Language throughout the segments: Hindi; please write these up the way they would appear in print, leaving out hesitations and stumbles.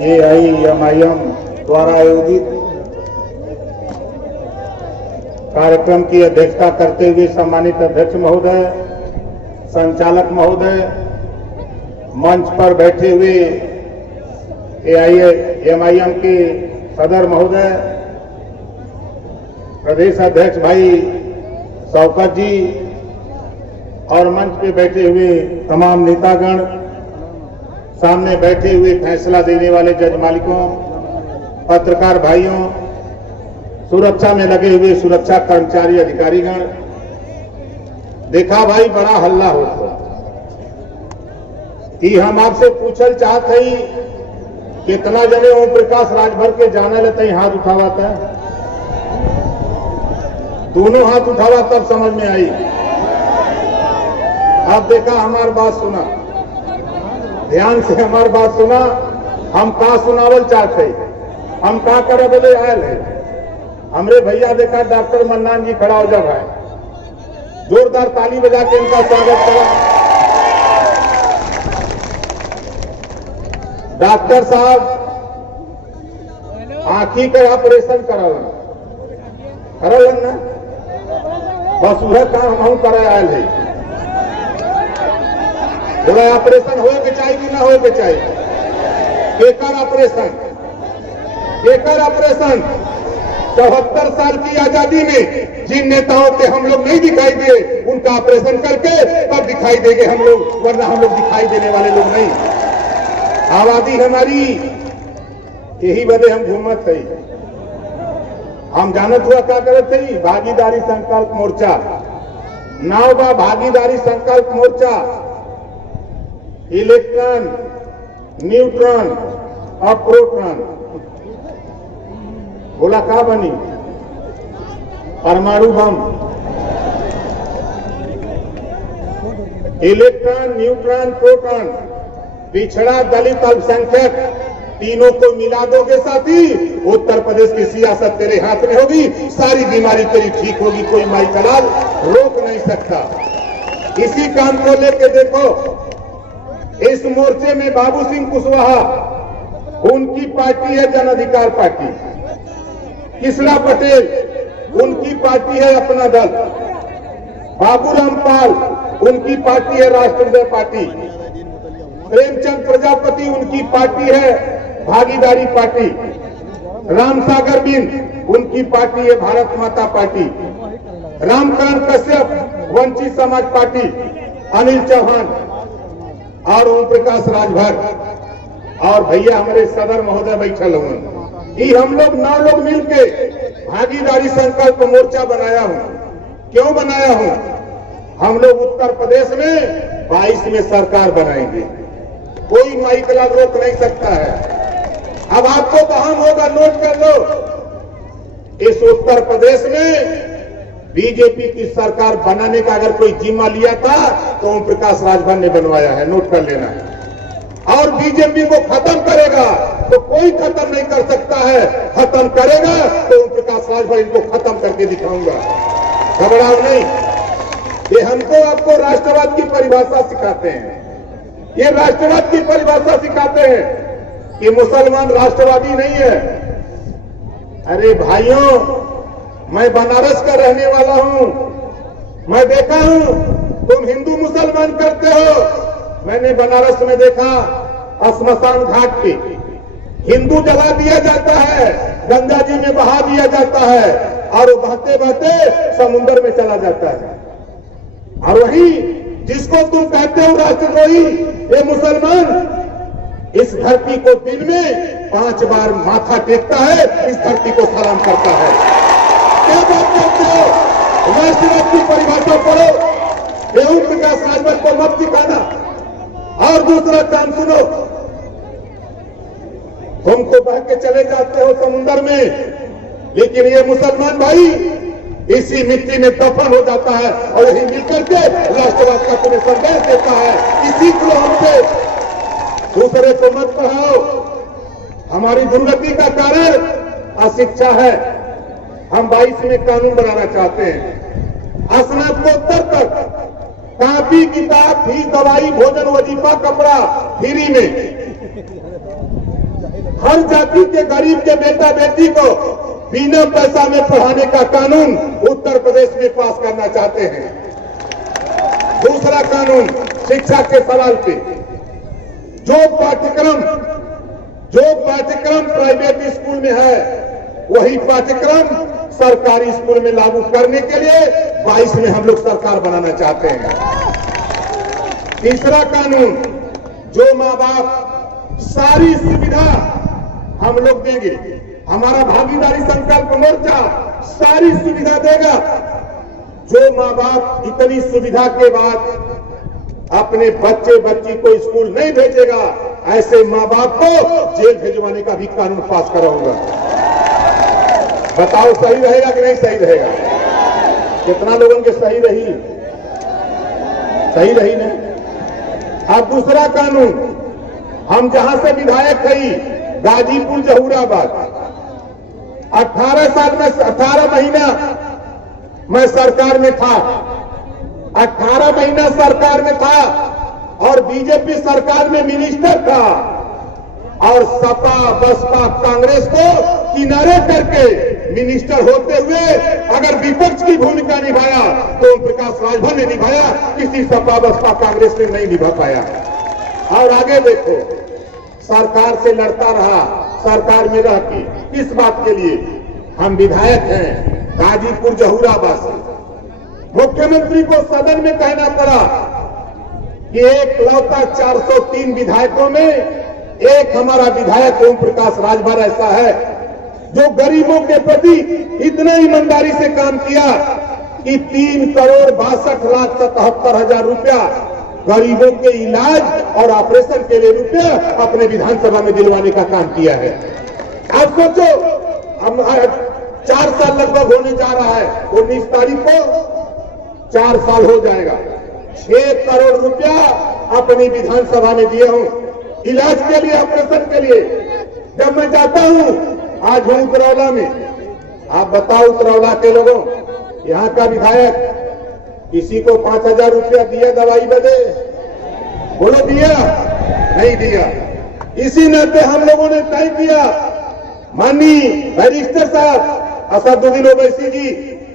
AIMIM द्वारा आयोजित कार्यक्रम की अध्यक्षता करते हुए सम्मानित अध्यक्ष महोदय, संचालक महोदय, मंच पर बैठे हुए AIMIM के सदर महोदय, प्रदेश अध्यक्ष भाई शौकत जी और मंच पे बैठे हुए तमाम नेतागण, सामने बैठे हुए फैसला देने वाले जज मालिकों, पत्रकार भाइयों, सुरक्षा में लगे हुए सुरक्षा कर्मचारी अधिकारीगण, देखा भाई बड़ा हल्ला होता कि हम आपसे पूछल चाहते ही कितना जने ओम प्रकाश राजभर के जाने लेते ही हाथ उठावाता है, दोनों हाथ उठावा तब समझ में आई। अब देखा हमारी बात सुना, ध्यान से हमारी बात सुना, हम का सुनावल चाहते, हम का करे बोले आयल है। हमरे भैया देखा डॉक्टर मन्नान जी खड़ा हो जा भाई, जोरदार ताली बजा के इनका स्वागत करा। डॉक्टर साहब आंखी के ऑपरेशन करावन ना, बस वह काम हम करे आयल है। बोला ऑपरेशन होए के चाहिए कि ना होए के चाहिए? केकर ऑपरेशन? 74 साल की आजादी में जिन नेताओं के हम लोग नहीं दिखाई दिए, उनका ऑपरेशन करके तब दिखाई देंगे हम लोग, वरना हम लोग दिखाई देने वाले लोग नहीं। आबादी हमारी यही वजह हम घूमत है। हम जानत हुआ क्या करत है? भागीदारी संकल्प मोर्चा नाव बा, भागीदारी संकल्प मोर्चा। इलेक्ट्रॉन, न्यूट्रॉन और प्रोटॉन, बोला का बनी? परमाणु बम। इलेक्ट्रॉन, न्यूट्रॉन, प्रोटॉन, पिछड़ा, दलित, अल्पसंख्यक, तीनों को मिला दोगे साथी, उत्तर प्रदेश की सियासत तेरे हाथ में होगी, सारी बीमारी तेरी ठीक होगी, कोई माई कलाल रोक नहीं सकता। इसी काम को लेके देखो, इस मोर्चे में बाबू सिंह कुशवाहा, उनकी पार्टी है जन अधिकार पार्टी। किसला पटेल, उनकी पार्टी है अपना दल। बाबूराम पाल, उनकी पार्टी है राष्ट्रवादी पार्टी। प्रेमचंद प्रजापति, उनकी पार्टी है भागीदारी पार्टी। रामसागर बिंद, उनकी पार्टी है भारत माता पार्टी। रामकांत कश्यप, वंचित समाज पार्टी। अनिल चौहान और ओम प्रकाश राजभर और भैया हमारे सदर महोदय बैठल हुए। ये हम लोग 9 लोग मिलके भागीदारी संकल्प मोर्चा बनाया हूं। क्यों बनाया हूं? हम लोग उत्तर प्रदेश में 22 में सरकार बनाएंगे, कोई माइकला रोक नहीं सकता है। अब आपको बहम होगा, नोट कर लो, इस उत्तर प्रदेश में बीजेपी की सरकार बनाने का अगर कोई जिम्मा लिया था तो ओम प्रकाश राजभर ने बनवाया है, नोट कर लेना। और बीजेपी को खत्म करेगा तो कोई खत्म नहीं कर सकता है, खत्म करेगा तो ओम प्रकाश राजभर इनको खत्म करके दिखाऊंगा, घबराओ नहीं। ये हमको आपको राष्ट्रवाद की परिभाषा सिखाते हैं, ये राष्ट्रवाद की परिभाषा सिखाते हैं कि मुसलमान राष्ट्रवादी नहीं है। अरे भाइयों, मैं बनारस का रहने वाला हूं, मैं देखा हूं तुम हिंदू मुसलमान करते हो। मैंने बनारस में देखा श्मशान घाट पे हिंदू जला दिया जाता है, गंगा जी में बहा दिया जाता है और वो बहते बहते समुद्र में चला जाता है। और वही जिसको तुम कहते हो राष्ट्रद्रोही, ये मुसलमान इस धरती को दिन में 5 बार माथा टेकता है, इस धरती को सलाम करता है। क्या बात करते हो? राष्ट्रवाद की परिभाषा पढ़ो, ओम प्रकाश राजभर को मत दिखाना। और दूसरा काम सुनो, तुम तो बह के चले जाते हो समुद्र में, लेकिन ये मुसलमान भाई इसी मिट्टी में दफन हो जाता है और यही मिलकर के राष्ट्रवाद का तुम्हें संदेश देता है। इसी को हमसे दूसरे को मत पढ़ाओ। हमारी दुर्गति का कारण अशिक्षा है। हम 22 में कानून बनाना चाहते हैं, स्नातकोत्तर तक कापी किताब फीस दवाई भोजन वजीफा कपड़ा फ्री में। हर जाति के गरीब के बेटा बेटी को बिना पैसा में पढ़ाने का कानून उत्तर प्रदेश में पास करना चाहते हैं। दूसरा कानून शिक्षा के सवाल पे, जो पाठ्यक्रम प्राइवेट स्कूल में है वही पाठ्यक्रम सरकारी स्कूल में लागू करने के लिए 22 में हम लोग सरकार बनाना चाहते हैं। तीसरा कानून, जो माँ बाप सारी सुविधा हम लोग देंगे, हमारा भागीदारी संकल्प मोर्चा सारी सुविधा देगा। जो माँ बाप इतनी सुविधा के बाद अपने बच्चे बच्ची को स्कूल नहीं भेजेगा, ऐसे माँ बाप को जेल भेजवाने का भी कानून पास कराऊंगा। बताओ सही रहेगा कि नहीं सही रहेगा? कितना लोगों के सही रही नहीं? अब दूसरा कानून, हम जहां से विधायक है गाजीपुर जहूराबाद, 18 महीना मैं सरकार में था, 18 महीना सरकार में था और बीजेपी सरकार में मिनिस्टर था और सपा बसपा कांग्रेस को किनारे करके मिनिस्टर होते हुए अगर विपक्ष की भूमिका निभाया तो ओम प्रकाश राजभर ने निभाया, किसी सपा बसपा कांग्रेस ने नहीं निभा पाया। और आगे देखो, सरकार से लड़ता रहा, सरकार में रह के किस बात के लिए? हम विधायक हैं गाजीपुर जहूराबाद से, मुख्यमंत्री को सदन में कहना पड़ा कि एक लौता 403 विधायकों में एक हमारा विधायक ओम प्रकाश राजभर ऐसा है जो गरीबों के प्रति इतना ईमानदारी से काम किया कि 3,62,77,000 रुपया गरीबों के इलाज और ऑपरेशन के लिए रुपया अपने विधानसभा में दिलवाने का काम किया है। आप सोचो, हम 4 साल लगभग होने जा रहा है, 19 तारीख को 4 साल हो जाएगा। 6 करोड़ रुपया अपनी विधानसभा में दिए हूं इलाज के लिए, ऑपरेशन के लिए। जब मैं जाता हूं, आज हूं उतरौला में, आप बताओ उतरौला के लोगों, यहां का विधायक किसी को 5,000 रुपया दिया दवाई बदे? बोलो दिया? नहीं दिया। इसी नाते हम लोगों ने तय किया, माननीय बैरिस्टर साहब असदुद्दीन ओवैसी जी,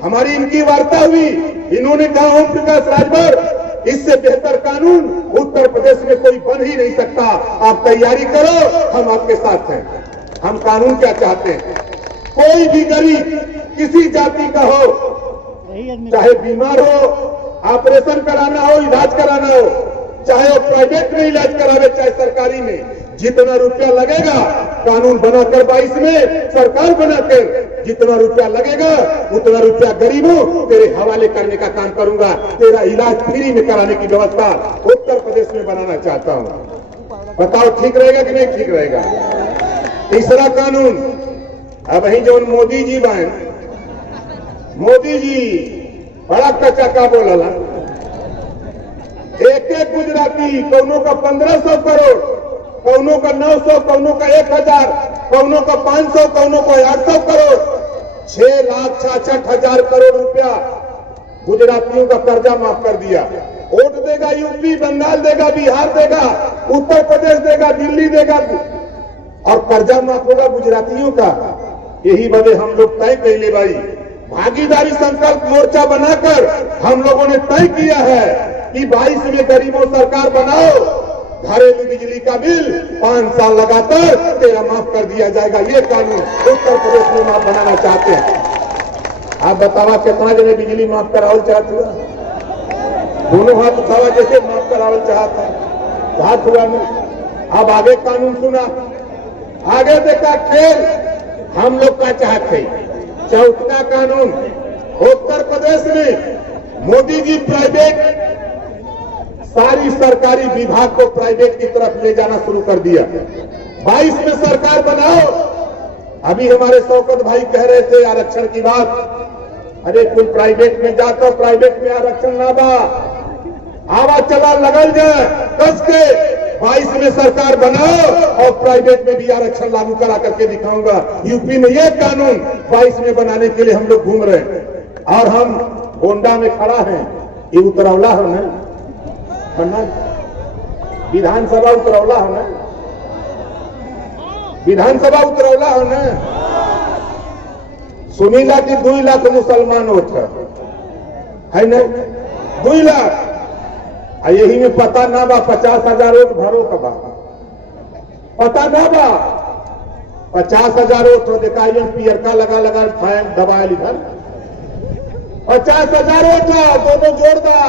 हमारी इनकी वार्ता हुई, इन्होंने कहा ओम प्रकाश राजभर इससे बेहतर कानून उत्तर प्रदेश में कोई बन ही नहीं सकता, आप तैयारी करो, हम आपके साथ हैं। हम कानून क्या चाहते हैं? कोई भी गरीब किसी जाति का हो, चाहे बीमार हो, ऑपरेशन कराना हो, इलाज कराना हो, चाहे वो प्राइवेट में इलाज करावे चाहे सरकारी में, जितना रुपया लगेगा कानून बनाकर 22 में सरकार बनाकर जितना रुपया लगेगा उतना रुपया गरीबों तेरे हवाले करने का काम करूंगा। तेरा इलाज फ्री में कराने की व्यवस्था उत्तर प्रदेश में बनाना चाहता हूं। बताओ ठीक रहेगा कि नहीं ठीक रहेगा? तीसरा कानून, अब वही जो मोदी जी बहन, मोदी जी बड़ा कच्चा का बोला, एक गुजराती कौनों का 1500 करोड़, कौनों का 900, कौनों का 1000, कौनों का 500, कौनों का 800 करोड़, 6,66,000 करोड़ रुपया गुजरातियों का कर्जा माफ कर दिया। वोट देगा यूपी, बंगाल देगा, बिहार देगा, उत्तर प्रदेश देगा, दिल्ली देगा और कर्जा माफ होगा गुजरातियों का। यही वजह हम लोग तय कर ले भाई, भागीदारी संकल्प मोर्चा बनाकर हम लोगों ने तय किया है कि 22 में गरीबों सरकार बनाओ, घरेलू बिजली का बिल 5 साल लगातार तेरा माफ कर दिया जाएगा। ये कानून उत्तर प्रदेश में माफ बनाना चाहते हैं। आप बतावा कितना जने बिजली माफ करावल चाहत हुआ? दोनों हाथ उठावा जैसे माफ करावल चाहता हाथ हुआ नहीं। अब आगे कानून सुना, आगे देखा खेल हम लोग का चाहते हैं। चौथा कानून, उत्तर प्रदेश में मोदी जी प्राइवेट सारी सरकारी विभाग को प्राइवेट की तरफ ले जाना शुरू कर दिया। 22 में सरकार बनाओ। अभी हमारे शौकत भाई कह रहे थे आरक्षण की बात, अरे कुल प्राइवेट में जाकर प्राइवेट में आरक्षण ना बा, आवाज चला लगल जाए कस के 22 में सरकार बनाओ और प्राइवेट में भी आरक्षण लागू करा करके दिखाऊंगा। यूपी में यह कानून 22 में बनाने के लिए हम लोग घूम रहे हैं और हम गोंडा में खड़ा हैं। ये उतरौला है ना, विधानसभा उतरौला है ना, विधानसभा उतरौला हो न, सुनीला की 2 लाख मुसलमान वोट है न, 2 लाख। यही में पता ना बा 50,000 वोट भरो कबा, पता ना बा 50,000 वोट हो। देखा पियर का लगा लगा फैन दबाया इधर 50,000 वोट दोनों जोड़ दा,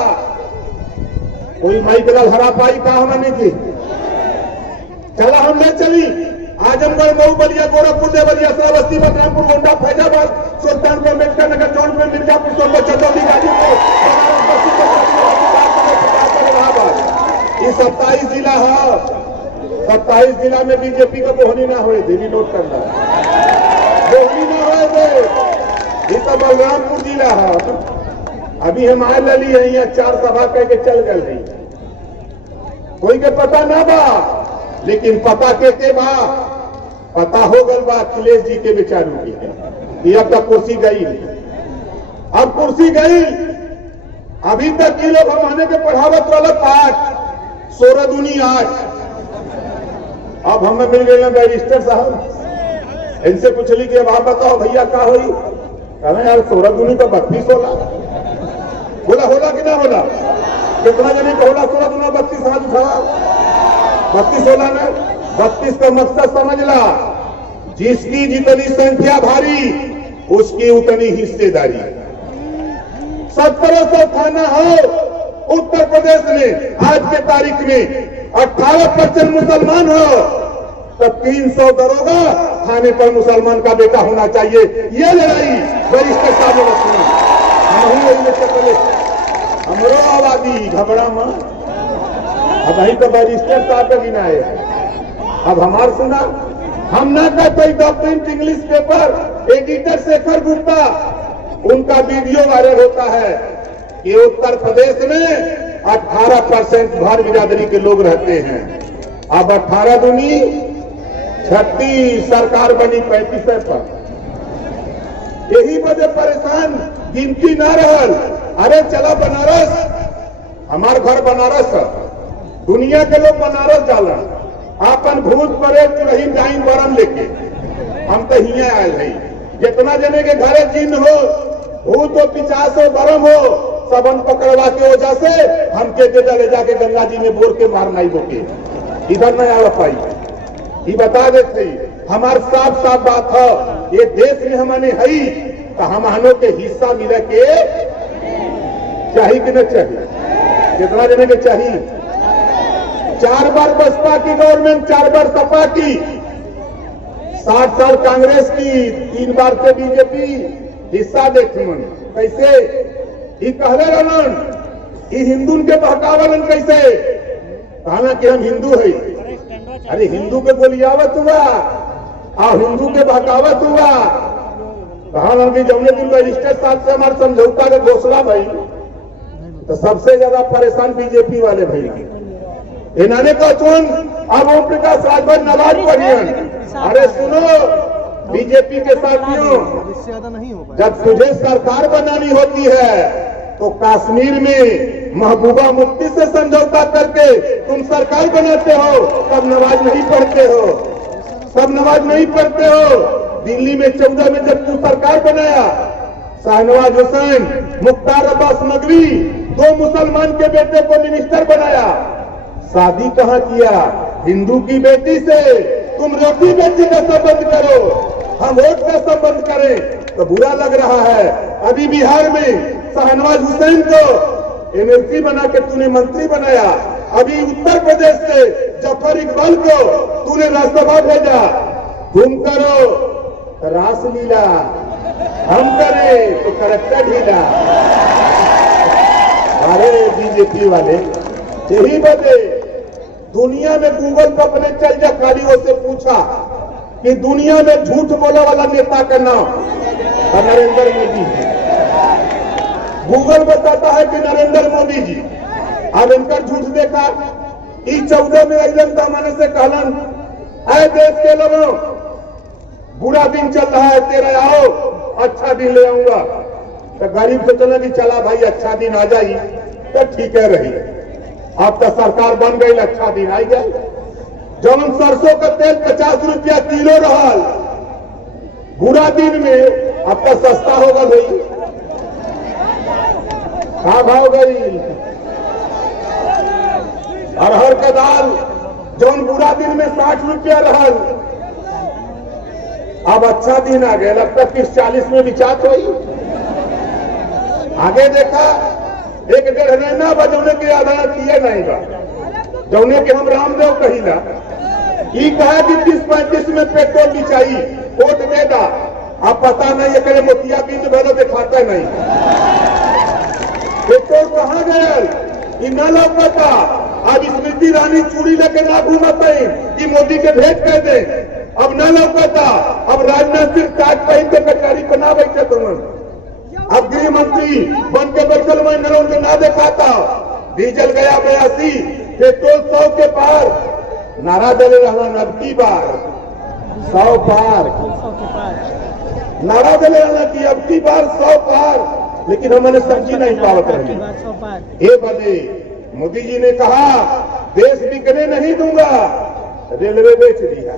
कोई माइक ला हरा पाई का हमने की चला हम ले चली। आजमगढ़, मऊ, बलिया, गोरखपुर, देवरिया, श्रावस्ती, बलरामपुर, गोंडा, फैजाबाद, सुल्तानपुर, अम्बेडकर नगर, जौनपुर, मिर्जापुर, सोनभद्र, चंदौली, गाजीपुर, ये 27 जिला है। 27 जिला में बीजेपी का बोहनी ना होए, दिल्ली नोट करना बोहनी ना होए दे। ये तो बलरामपुर जिला है। अभी हम आए लली है, यहाँ 4 सभा कह के चल गए रही, कोई के पता ना बा, लेकिन पता के बा, पता हो गल बा अखिलेश जी के बेचारू की। अब तक कुर्सी गई, अब कुर्सी गई। अभी तक ये लोग हमारे के पढ़ावत वाला 5 16 दूनी 8। अब हमें मिल गए बैरिस्टर साहब, इनसे पूछली कि अब आप बताओ भैया क्या हुई, कहें यार 16 दूनी तो 32 होला। बोला होला कि ना होला, कितना जने को होला 16 दूना 32 हाथ उठा 32 होला ना। 32 का मकसद समझ ला, जिसकी जितनी संख्या भारी उसकी उतनी हिस्सेदारी। 1700 थाना हो उत्तर प्रदेश में, आज के तारीख में 18% मुसलमान हो, तब 300 दरोगा थाने पर मुसलमान का बेटा होना चाहिए। ये लड़ाई बैरिस्टर साहब ने सुना, हमरो आबादी घबरा मां। अब वही तो बैरिस्टर साहब का गिना है। अब हमार सुना, हम ना कहते document English paper editor Shekhar Gupta, उनका वीडियो वायरल होता है कि उत्तर प्रदेश में 18% भर बिरादरी के लोग रहते हैं। अब 18 दूनी 36, सरकार बनी 35 पर। यही वजह परेशान गिनती ना रहल। अरे चला बनारस, हमार घर बनारस, दुनिया के लोग बनारस जाला, आपन भूत परे चुरही जाइन बरम लेके, हम तो हिया आए रही। जितना जने के घरे जिन हो, भूत हो, पिचास हो, बरम हो, सबन पकड़वा के वजह से हमके दे ले जाके गंगा जी में बोर के मार नहीं बोके, इधर नहीं आ पाई। ये बता देते हमार साफ साफ बात है, ये देश में हमने है तो हमानों के हिस्सा मिले के चाहिए कि न चाहिए, कितना जने के चाहिए। 4 बार बसपा की गवर्नमेंट, 4 बार सपा की, 60 साल कांग्रेस की, 3 बार से बीजेपी हिस्सा देखी मन कैसे ये कहले रहन, ये हिंदू के बहकावलन कैसे कहना कि हम हिंदू है। अरे हिंदू के गोलियावत हुआ और हिंदू के बहकावत हुआ। कहा कि जमने दिन बैरिस्टर साहब से हमारे समझौता का घोषणा भाई, तो सबसे ज्यादा परेशान बीजेपी वाले भाई। इन्होंने कहा चुन अब ओम प्रकाश राजभर नवाज पढ़ियन। अरे सुनो बीजेपी के साथियों, जब तुझे सरकार बनानी होती है तो कश्मीर में महबूबा मुफ्ती से समझौता करके तुम सरकार बनाते हो, तब नमाज नहीं पढ़ते हो, तब नमाज नहीं पढ़ते हो। दिल्ली में 14 में जब तू सरकार बनाया, शाहनवाज हुसैन, मुख्तार अब्बास नकवी, 2 मुसलमान के बेटे को मिनिस्टर बनाया। शादी कहाँ किया? हिंदू की बेटी से। तुम रोटी बेटी का संबंध करो, हम वोट का संबंध करें तो बुरा लग रहा है। अभी बिहार में शाहनवाज हुसैन को एमएलसी बना के तूने मंत्री बनाया। अभी उत्तर प्रदेश से जफर इकबाल को तूने राज्यसभा भेजा। तुम करो रासलीला, हम करें तो करक्टर ढीला। अरे बीजेपी वाले यही वजह, दुनिया में गूगल पर अपने चल जा, कालियों से पूछा कि दुनिया में झूठ बोला वाला नेता का नाम नरेंद्र मोदी है। गूगल बताता है कि नरेंद्र मोदी जी। अब इनका झूठ देखा, इस 14 में एकदम दामने से कहलन, अरे देश के लोगों बुरा दिन चल रहा है, तेरा आओ अच्छा दिन ले आऊंगा। तो गरीब से चला कि चला भाई अच्छा दिन आ जाई तो ठीक है रही। अब तो सरकार बन गई, अच्छा दिन आई गई। जब सरसों का तेल 50 रुपया किलो रहा, बुरा दिन में अब तो सस्ता होगा भाई, कहा भाव गई। अरहर का दाल जौन बुरा दिन में 60 रुपया रहा, अब अच्छा दिन आ गया, लगता 30-40 में विचार हुई। आगे देखा 1-1.5 महीना बजौने के आधार किए नहीं बा, जौने के हम रामदेव कहिला ई कहा कि 30-35 में पेट्रोल बिचाई वोट देगा। अब पता नहीं है करे मोतिया बिंद भलो दिखाता नहीं, पेट्रोल कहाँ गए न लौकता। अब स्मृति ईरानी चूड़ी लेके ना घूमत कि मोदी के भेंट कर दे, अब न लौकता। अब राजनाथ सिंह ताज पहन के कचहरी पे ना बैठे तुम, अब गृह मंत्री बन के बैठल में नरों ना दिखाता। डीजल गया 82, पेट्रोल 100 के पार, नारा दले रहा अब की बार 100 पार, नारा दले रहा कि अब की बार 100 पार, लेकिन हमने समझी नहीं पावत रही। ये बदे मोदी जी ने कहा देश बिकने नहीं दूंगा, रेलवे बेच दिया,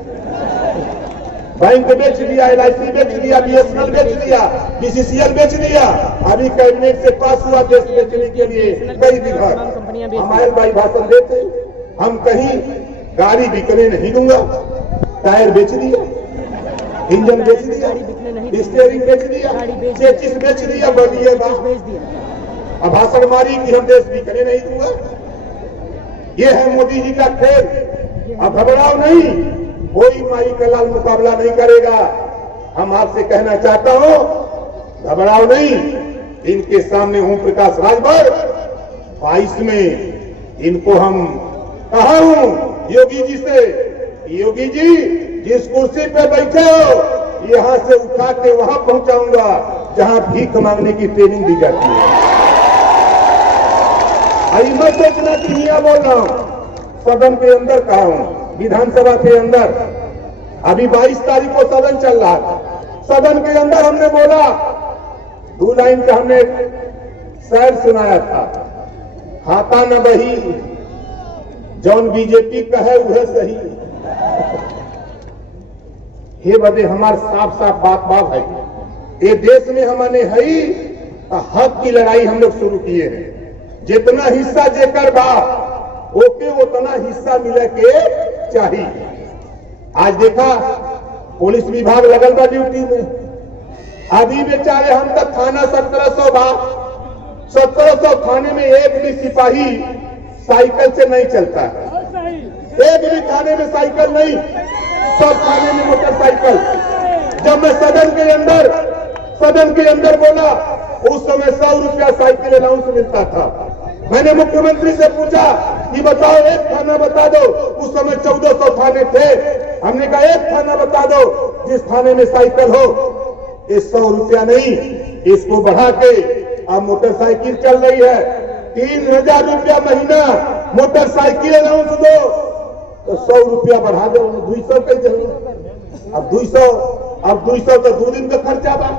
बैंक बेच दिया, LIC बेच दिया, BSNL बेच दिया, BCCL बेच दिया। अभी कैबिनेट से पास हुआ देश बेचने के लिए कई विभाग। हमारे भाई भाषण देते, हम कहीं गाड़ी बिकने नहीं दूंगा, टायर बेच दिया, इंजन बेच दिया, स्टीयरिंग बेच दिया, चेचिस बेच दिया, बढ़िया बेच दिया। अब भाषण मारी कि हम देश बिकने नहीं दूंगा। ये है मोदी जी का खेल। अब घबराओ नहीं, कोई माई का लाल मुकाबला नहीं करेगा। हम आपसे कहना चाहता हूं घबराओ नहीं, इनके सामने ओम प्रकाश राजभर 22 में इनको हम कहा हूं योगी जी से, योगी जी जिस कुर्सी पे बैठे हो यहां से उठा के वहां पहुंचाऊंगा जहां भीख मांगने की ट्रेनिंग दी जाती है। मत सोचना कि हिया बोल रहा हूं, सदन के अंदर कहा हूं, विधानसभा के अंदर। अभी 22 तारीख को सदन चल रहा था, सदन के अंदर हमने बोला 2 लाइन का हमने शायर सुनाया था, खाता न बही जौन बीजेपी कहे वह सही। हे बदे हमारे साफ साफ बात है, ये देश में हमने है हक की लड़ाई हम लोग शुरू किए हैं। जितना हिस्सा जेकर बा ओके उतना हिस्सा मिले के चाहिए। आज देखा पुलिस विभाग लगल बा ड्यूटी में, अभी बेचारे हम तक थाना 1700 बा, 1700 थाने में एक भी सिपाही साइकिल से नहीं चलता है, एक भी थाने में साइकिल नहीं, सब थाने में मोटरसाइकिल। जब मैं सदन के अंदर बोला उस समय 100 रुपया साइकिल अलाउंस मिलता था। मैंने मुख्यमंत्री से पूछा कि बताओ एक थाना बता दो, उस समय 1400 थाने थे। हमने कहा एक थाना बता दो जिस थाने में साइकिल हो। ये 100 रुपया नहीं, इसको बढ़ा के अब मोटरसाइकिल चल रही है 3000 रुपया महीना मोटरसाइकिल अलाउंस दो, तो 100 रुपया बढ़ा दो, 200 कैसे हो। अब 200 तो 2 दिन का खर्चा बा,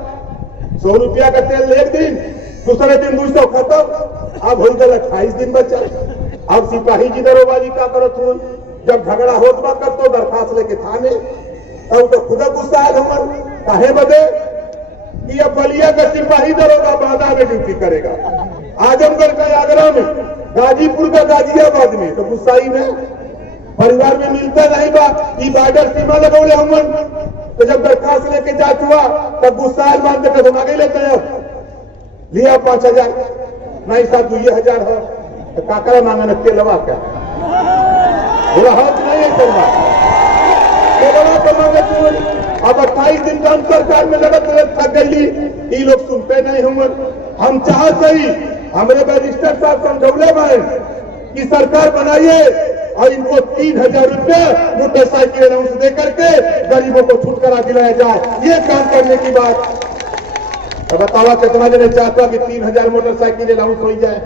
100 रुपया का तेल एक दिन, दूसरे दिन 200 खत्म। अब हो गए 28 दिन बचा। अब सिपाही जी दरोबाजी का करत हुए, जब झगड़ा होत बा तब तो दरखास्त लेके थाने, तब तो खुदा गुस्सा है हमर काहे बदे कि अब बलिया का सिपाही दरोगा बाधा में ड्यूटी करेगा, आजमगढ़ का आगरा में, गाजीपुर का गाजियाबाद में, तो गुस्साई में परिवार में मिलता नहीं बा। ये बॉर्डर सीमा लगौले हमन, तो जब दरखास्त लेके जात हुआ तब गुस्सा मान के तुम आगे लेते हो, लिया 5000 नहीं साहब 2000 हो, तो काकरा मांगना तेलवा क्या बोला हाथ नहीं है चलवा तो मांगे। अब 28 दिन काम सरकार में लड़त थक गई, ये लोग सुनते नहीं हम चाहते ही हमारे बैरिस्टर साहब समझौले में कि सरकार बनाइए और इनको 3000 रुपया मोटरसाइकिल अलाउंस दे करके गरीबों को छुटकारा दिलाया जाए। ये काम करने की बात तो बतावा कितना जने चाहता कि 3000 मोटरसाइकिल अलाउंस हो जाए।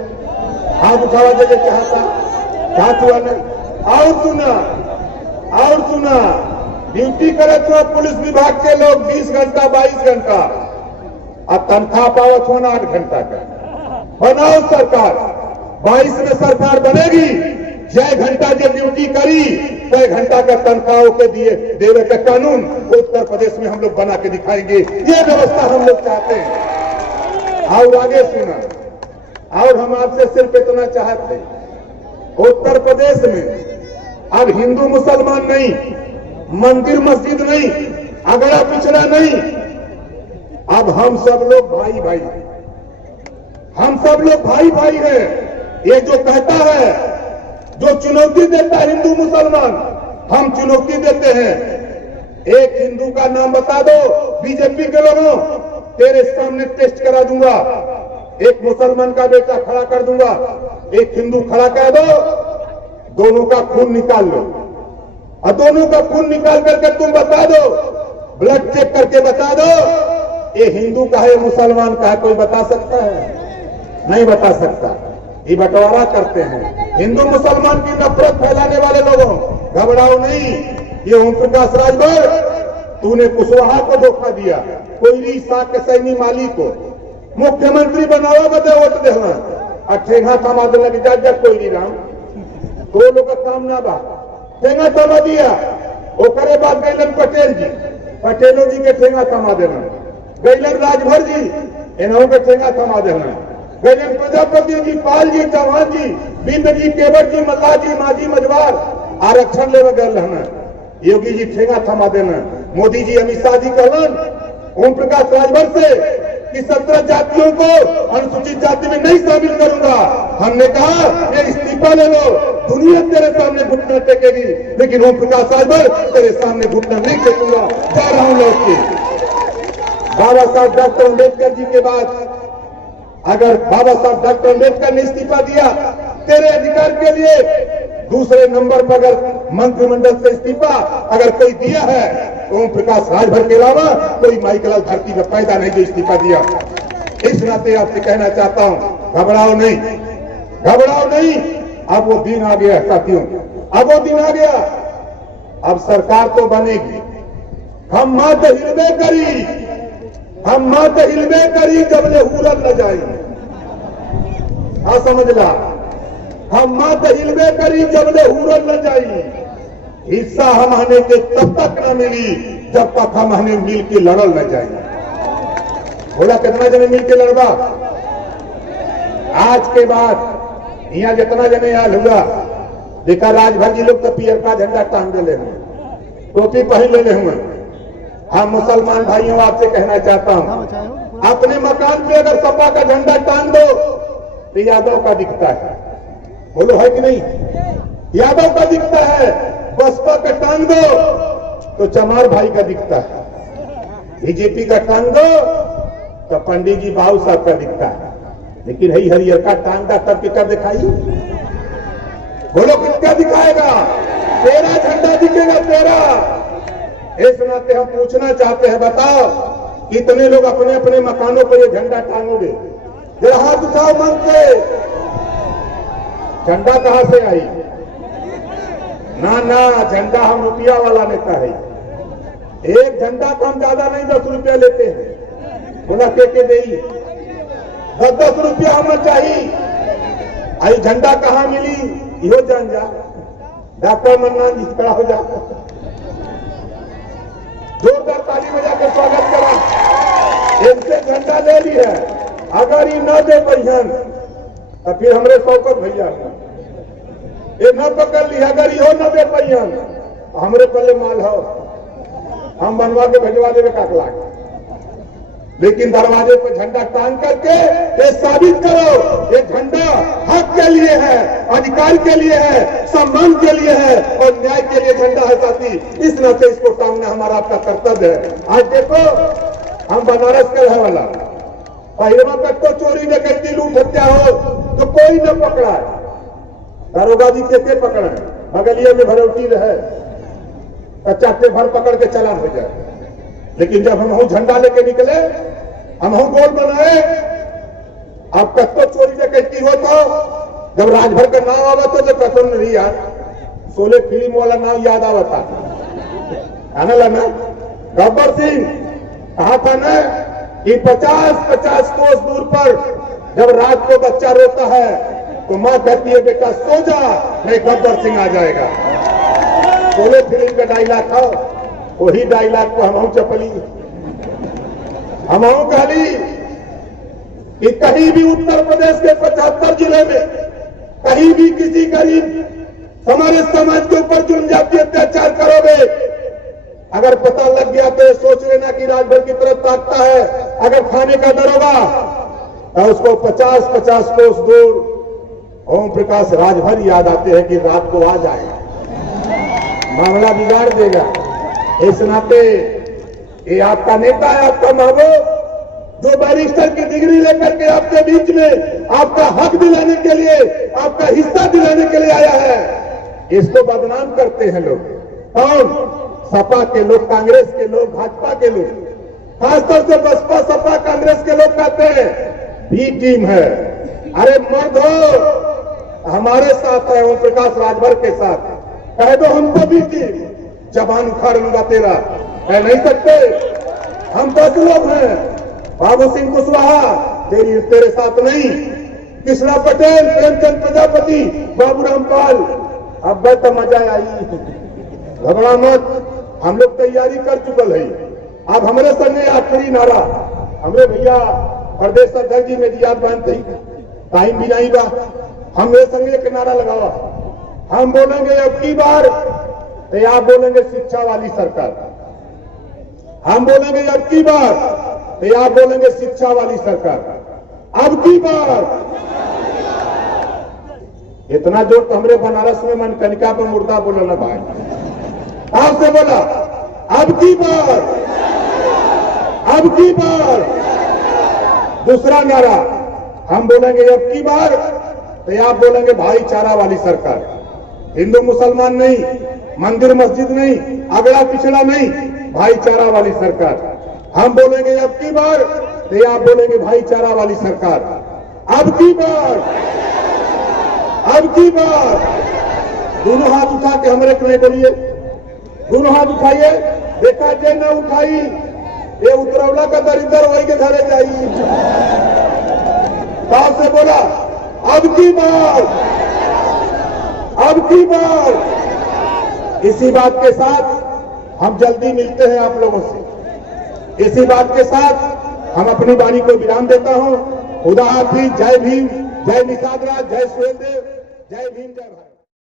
हाथ उठावा जने चाहता, हाथ हुआ नहीं। और सुना ड्यूटी करे तो पुलिस विभाग के लोग 20 घंटा 22 घंटा, अब तनख्वाह पावत होना 8 घंटा का। बनाओ सरकार, 22 में सरकार बनेगी, जय घंटा जो ड्यूटी करी तय घंटा का तनख्वाह के दिए देवे का कानून उत्तर प्रदेश में हम लोग बना के दिखाएंगे। ये व्यवस्था हम लोग चाहते हैं। और आगे सुना, और हम आपसे सिर्फ इतना चाहते हैं, उत्तर प्रदेश में अब हिंदू मुसलमान नहीं, मंदिर मस्जिद नहीं, अगड़ा पिछड़ा नहीं, अब हम सब लोग भाई भाई, हम सब लोग भाई भाई हैं। ये जो कहता है, जो चुनौती देता है हिंदू मुसलमान, हम चुनौती देते हैं। एक हिंदू का नाम बता दो, बीजेपी के लोगों तेरे सामने टेस्ट करा दूंगा। एक मुसलमान का बेटा खड़ा कर दूंगा, एक हिंदू खड़ा कर दो, दोनों का खून निकाल लो, और दोनों का खून निकाल करके तुम बता दो, ब्लड चेक करके बता दो ये हिंदू का है मुसलमान का है। कोई बता सकता है? नहीं बता सकता। ये बंटवारा करते हैं। हिंदू मुसलमान की नफरत फैलाने वाले लोगों, घबराओ नहीं। ये ओम प्रकाश राजभर, तूने कुशवाहा को धोखा दिया, कोयरी साग के सैनी माली को मुख्यमंत्री बनावा बदे वोट देना, ठेंगा थमा देना कि जा कोयरी राम, दो लोग का काम ना बा, ठेंगा थमा दिया। ओकरे बाद गैलन पटेल जी, पटेलो जी के ठेंगा थमा देना, गैलन राजभर जी, इन्हों के ठेंगा थमा देना, गैलन प्रजापति जी, पाल जी, चौहान जी, बिंद जी, केवट जी, मल्ला जी, माजी मजवार आरक्षण लेवे गए रहना, योगी जी ठेंगा थमा देना। मोदी जी, अमित शाह जी कहलन ओम प्रकाश राजभर से कि 17 जातियों को अनुसूचित जाति में नहीं शामिल करूंगा। हमने कहा ये इस्तीफा ले लो, दुनिया तेरे सामने घुटना टेकेगी, लेकिन ओम प्रकाश राजभर तेरे सामने घुटना नहीं टेकूंगा। जा रहा हूं लौट के। बाबा साहब डॉक्टर अम्बेडकर जी के बाद अगर बाबा साहब डॉक्टर अम्बेडकर ने इस्तीफा दिया तेरे अधिकार के लिए, दूसरे नंबर पर अगर मंत्रिमंडल से इस्तीफा अगर कोई दिया है तो ओम प्रकाश राजभर के अलावा कोई माइकलाल धरती में पैदा नहीं जो इस्तीफा दिया। इस नाते आपसे कहना चाहता हूं, घबराओ नहीं, घबराओ नहीं। अब वो दिन आ गया साथियों, अब वो दिन आ गया। अब सरकार तो बनेगी, हम मात हिलबे करी, हम मात हिलबे करी जब ले हुरल न जाए। हाँ समझ ला, हम मात हिलबे करी जब ले हुरल न जाई। हिस्सा हम हने के तब तक न मिली जब तक हम हने मिल के लड़ल न जाए। बोला कितना जने मिल के लड़बा? आज के बाद यहाँ जितना जने याद हुआ, देखा राजभर जी लोग तो पियर का झंडा टांग दे ले, टोपी पहन ले हुए। हम मुसलमान भाइयों आपसे कहना चाहता हूं, अपने मकान पे अगर सपा का झंडा टांग दो तो यादव का दिखता है, बोलो है कि नहीं? यादव का दिखता है। बसपा का टांग दो तो चमार भाई का दिखता है, बीजेपी का टांग दो तो पंडित जी बाबू साहब का दिखता है, लेकिन हई हरियर का टांग दा तब कितना दिखाई? बोलो कितना दिखाएगा? तेरा झंडा दिखेगा तेरा। इस नाते हम पूछना चाहते हैं, बताओ कितने लोग अपने अपने मकानों पर ये झंडा टांगोगे? जरा हाथ उठाओ मन से। झंडा कहां से आई? ना ना, झंडा हम रुपया वाला नेता है। एक झंडा को हम ज्यादा नहीं 10 रुपया लेते हैं। बोला के दे 10-10 रुपया हमें चाहिए। आई झंडा कहां मिली यो जान जा। डॉक्टर मन्नान जी खड़ा हो जा, जोरदार ताली बजा के स्वागत करा। इनसे झंडा ले ली है, अगर ये न दे पहियन तो फिर हमरे शौकत भैया ये न पकड़ ली, अगर यो न दे पहियन हमरे पल्ले माल हो, हम बनवा के भेजवा देवे काकला। लेकिन दरवाजे पर झंडा टांग करके ये साबित करो ये झंडा हक के लिए है, अधिकार के लिए है, सम्मान के लिए है और न्याय के लिए झंडा है साथी। इस नाते इसको टांगना हमारा आपका कर्तव्य है। आज देखो हम बनारस के रहे वाला, पहिरवा तक तो चोरी डकैती लूट हत्या हो तो कोई न पकड़ा है, दारोगा जी के पकड़े, बगलिया में भरौटी रहे कच्चा के भर पकड़ के चालान हो जाए। लेकिन जब हम झंडा लेके निकले, हम गोल बनाए, अब कत्तो चोरी डकैती हो तो जब राजभर का नाम आवा तो जो कसम नहीं यार, शोले फिल्म वाला नाम याद आवता आने लगा। गब्बर सिंह कहा था ना कि 50-50 कोस दूर पर जब रात को बच्चा रोता है तो मां कहती है बेटा सो जा, नहीं गब्बर सिंह आ जाएगा। सोलो फिल्म का डायलॉग था, वही डायलॉग को हम चपली हम कहली कि कहीं भी उत्तर प्रदेश के 75 जिले में कहीं भी किसी गरीब हमारे समाज के ऊपर जुल्म जाति अत्याचार करोगे, अगर पता लग गया तो सोच लेना कि राजभर की तरफ ताकता है। अगर खाने का डर होगा तो उसको 50-50 कोस दूर ओम प्रकाश राजभर याद आते हैं कि रात को आ जाएगा, मामला बिगाड़ देगा। इस नाते ये आपका नेता है, आपका महबूब, जो बैरिस्टर की डिग्री लेकर के आपके बीच में आपका हक दिलाने के लिए, आपका हिस्सा दिलाने के लिए आया है, इसको बदनाम करते हैं लोग। कौन? सपा के लोग, कांग्रेस के लोग, भाजपा के लोग, खासतौर से बसपा सपा कांग्रेस के लोग कहते हैं बी टीम है। अरे मर्द हो, हमारे साथ है, ओम प्रकाश राजभर के साथ, कह दो हमको बी टीम, जबान उखाड़ लूंगा तेरा, कह नहीं सकते। हम 10 लोग हैं, बाबू सिंह कुशवाहा तेरे साथ नहीं, कृष्णा पटेल, प्रेमचंद प्रजापति, बाबू रामपाल, अब तो मजा आई, घबरा मत, हम लोग तैयारी कर चुकल है। अब हमारे संगे आखिरी नारा हमरे भैया प्रदेश अध्यक्ष जी में याद बांधते ही टाइम भी नहीं बा, हम मेरे संगे एक नारा लगावा, हम बोलेंगे अब की बार तो आप बोलेंगे शिक्षा वाली सरकार, हम बोलेंगे अब की बार तो आप बोलेंगे शिक्षा वाली सरकार, अब की बार। इतना जोर तो हमरे बनारस में मनकनिका पे मुर्दा बोला ना भाई, आपसे बोला अब की बार, अब की बार। दूसरा नारा हम बोलेंगे अब की बार तो आप बोलेंगे भाईचारा वाली सरकार, हिंदू मुसलमान नहीं, मंदिर मस्जिद नहीं, अगला पिछड़ा नहीं, भाईचारा वाली सरकार। हम बोलेंगे अब की बार तो आप बोलेंगे भाईचारा वाली सरकार, अब की बार, अब की बार। दोनों हाथ उठा के हमारे क्यों बोलिए, दोनों हाथ उठाइए, देखा जे न उठाई ये उतरौला का दरिंदर वही के घरे जाइए। साहब से बोला अब की बार, अब की बार। इसी बात के साथ हम जल्दी मिलते हैं आप लोगों से। इसी बात के साथ हम अपनी वाणी को विराम देता हूं। खुदा हाफिज, जय भीम, जय निषाद राज, जय सुहेलदेव, जय भीम, जय भारत।